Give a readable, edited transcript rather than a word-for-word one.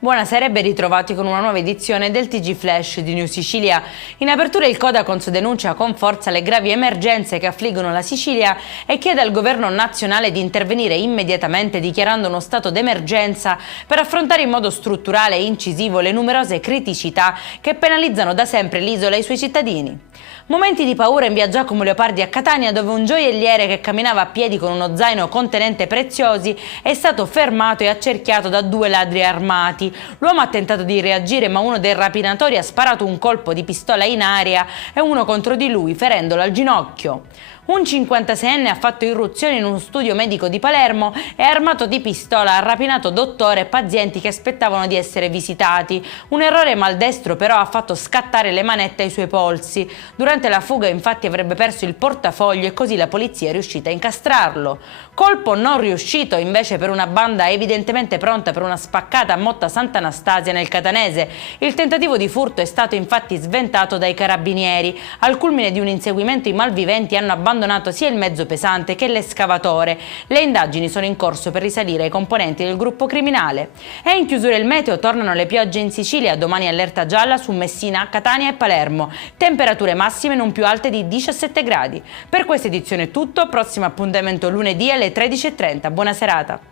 Buonasera e ben ritrovati con una nuova edizione del TG Flash di New Sicilia. In apertura il Codacons denuncia con forza le gravi emergenze che affliggono la Sicilia e chiede al governo nazionale di intervenire immediatamente dichiarando uno stato d'emergenza per affrontare in modo strutturale e incisivo le numerose criticità che penalizzano da sempre l'isola e i suoi cittadini. Momenti di paura in via Giacomo Leopardi a Catania, dove un gioielliere che camminava a piedi con uno zaino contenente preziosi è stato fermato e accerchiato da due ladri armati. L'uomo ha tentato di reagire, ma uno dei rapinatori ha sparato un colpo di pistola in aria e uno contro di lui, ferendolo al ginocchio. Un 56enne ha fatto irruzione in uno studio medico di Palermo e armato di pistola ha rapinato dottore e pazienti che aspettavano di essere visitati. Un errore maldestro però ha fatto scattare le manette ai suoi polsi. Durante la fuga infatti avrebbe perso il portafoglio e così la polizia è riuscita a incastrarlo. Colpo non riuscito invece per una banda evidentemente pronta per una spaccata a Motta Sant'Anastasia nel Catanese. Il tentativo di furto è stato infatti sventato dai carabinieri. Al culmine di un inseguimento i malviventi hanno abbandonato sia il mezzo pesante che l'escavatore. Le indagini sono in corso per risalire ai componenti del gruppo criminale. E in chiusura il meteo, tornano le piogge in Sicilia, domani allerta gialla su Messina, Catania e Palermo. Temperature massime non più alte di 17 gradi. Per questa edizione è tutto, prossimo appuntamento lunedì alle 13:30. Buona serata.